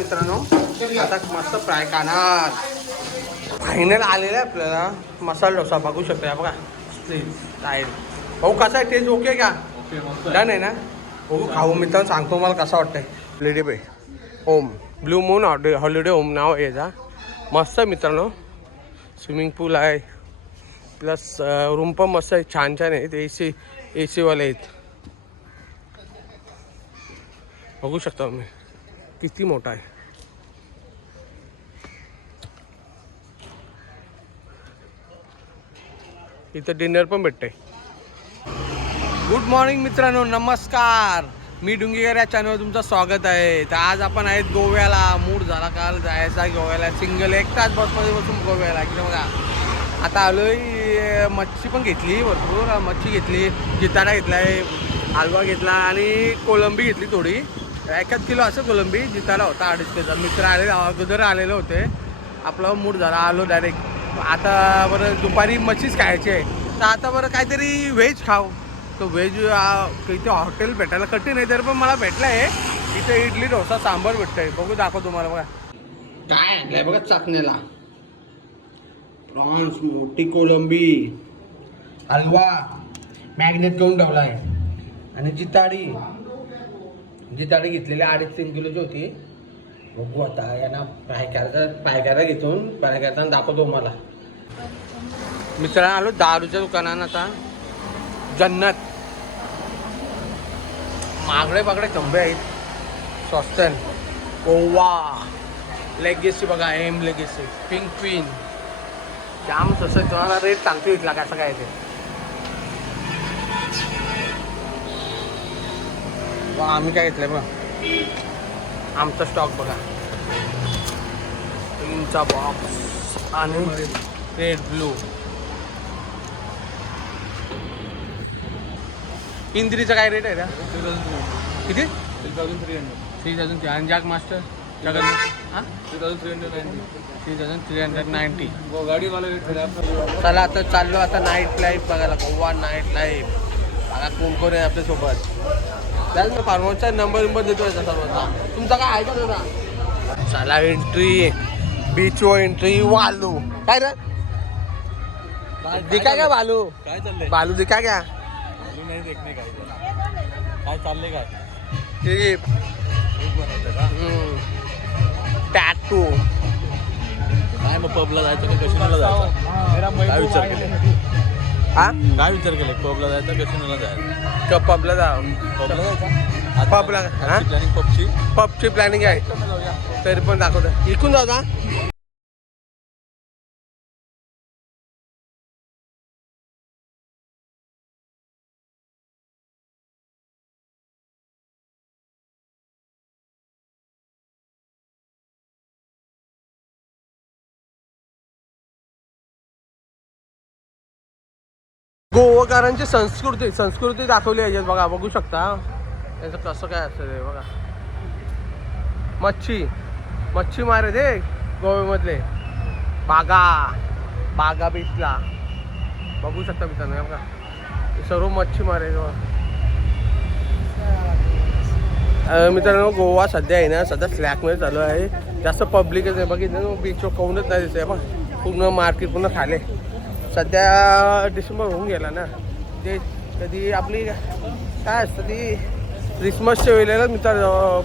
मित्रांनो, आता मस्त फ्राय खाणार. फायनल आलेला आहे आपल्याला मसाला डोसा. बघू शकता बघा स्टाईल. भाऊ कसा आहे टेस्ट? ओके का? डन आहे ना? बघू खाऊ मित्रांनो, सांगतो मला कसा वाटतंय. Holiday bay home, blue moon holiday home नाव आहे याचा. मस्त आहे मित्रांनो. स्विमिंग पूल आहे प्लस रूम पण मस्त आहे, छान छान आहेत. ए सीवाले आहेत. बघू शकता तुम्ही किती मोठा आहे. इथं डिनर पण भेटते. गुड मॉर्निंग मित्रांनो, नमस्कार. मी डुंगीकर या चॅनलवर तुमचं स्वागत आहे. तर आज आपण आहेत गोव्याला. मूड झाला काल जायचा गोव्याला. सिंगल 1 तास बसमध्ये बसून गोव्याला. इकडे बघा आता आलोय. मच्छी पण घेतली, भरपूर मच्छी घेतली. जिताडा घेतला आहे, हलवा घेतला आणि कोलंबी घेतली थोडी. 1 किलो असं कोलंबी. जिताडा होता 2.5 किलोचा. मित्र आले अगोदर आलेले होते. आपला मूड झाला, आलो डायरेक्ट. आता बरं दुपारी मच्छीच खायची आहे. तर आता बरं काहीतरी व्हेज खाऊ. तो व्हेज इथे हॉटेल भेटायला कठीण आहे, तरी पण मला भेटलं आहे. इथे इडली डोसा सांबार भेटतंय. बघू दाखव तुम्हाला. बघा काय आणलंय बघा चाकण्याला. प्रॉन्स, मोठी कोलंबी, हलवा मॅग्नेट करून ठेवला आहे. आणि जिताडी घेतलेली 2.5-3 किलोची होती. बघू आता यांना फ्राय करायला घेतून फ्राय करताना दाखवतो मला. मित्रांनो आलो दारूच्या दुकानात. आता जन्नत मागडे बागडे खंबे आहेत. स्वस्त गोवा लेगेसी बघा. एम लेगेसी, पिंक क्वीन, जाम तसं तुम्हाला रेट सांगतो इथला कसं काय ते. आम्ही काय घेतलंय बघा, आमचा स्टॉक बघा. पिंकचा बॉक्स आणि रेड ब्लू. इंद्रीचा काय रेट आहे का? किती? 3,300. आणि जॅक मास्टर जगन 3,390. गाडीवाला रेट. चला आता चाललो आता नाईट लाईफ बघायला. Goa night life. आता कोण कोण आहे आपल्यासोबत? त्याला मी फार्मचा नंबर देतो याचा सर्वांचा. तुमचा काय आहे का दादा? चला एंट्री, बीचवर एंट्री. वालू काय रे दिखा क्या? बालू काय चाललंय? बालू दिखा क्या? नाही देखणे काय चाललंय काय? ते टॅटू. काय मग पबला जायचं का कशिनोला जायचं? काय विचार केले? हा काय विचार केले? पबला जायचं कशिनोला जायचं? पबला जा. पबला जायचं. पबला प्लॅनिंग पबची प्लॅनिंग आहे. तरी पण दाखवतो. इकून जाऊ ना. गोवाकारांची संस्कृती दाखवली याच्यात बघा. बघू शकता याचं कसं काय असतं ते बघा. मच्छी मारे ते गोव्यामधले बागा बीचला. बघू शकता मित्रांनो बघा, सर्व मच्छी मारे. मित्रांनो गोवा सध्या आहे ना, सध्या स्लॅकमध्ये चालू आहे. जास्त पब्लिकच आहे. बघितलं ना बीचवर कोणच नाही दिसतंय. बघ पूर्ण मार्केट पूर्ण खाले. सध्या डिसेंबर होऊन गेला ना. ते कधी आपली काय असतं ती क्रिसमसच्या वेळेला मित्रांनो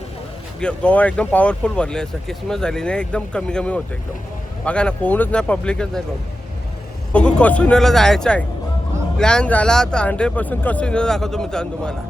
गोवा एकदम पॉवरफुल भरले असं. क्रिसमस झाली नाही, एकदम कमी होतं एकदम. बघा ना कोणच नाही, पब्लिकच नाही कोण. बघू कसूनला जायचं आहे. प्लॅन झाला तर 100% कसूनला दाखवतो मित्रांनो तुम्हाला.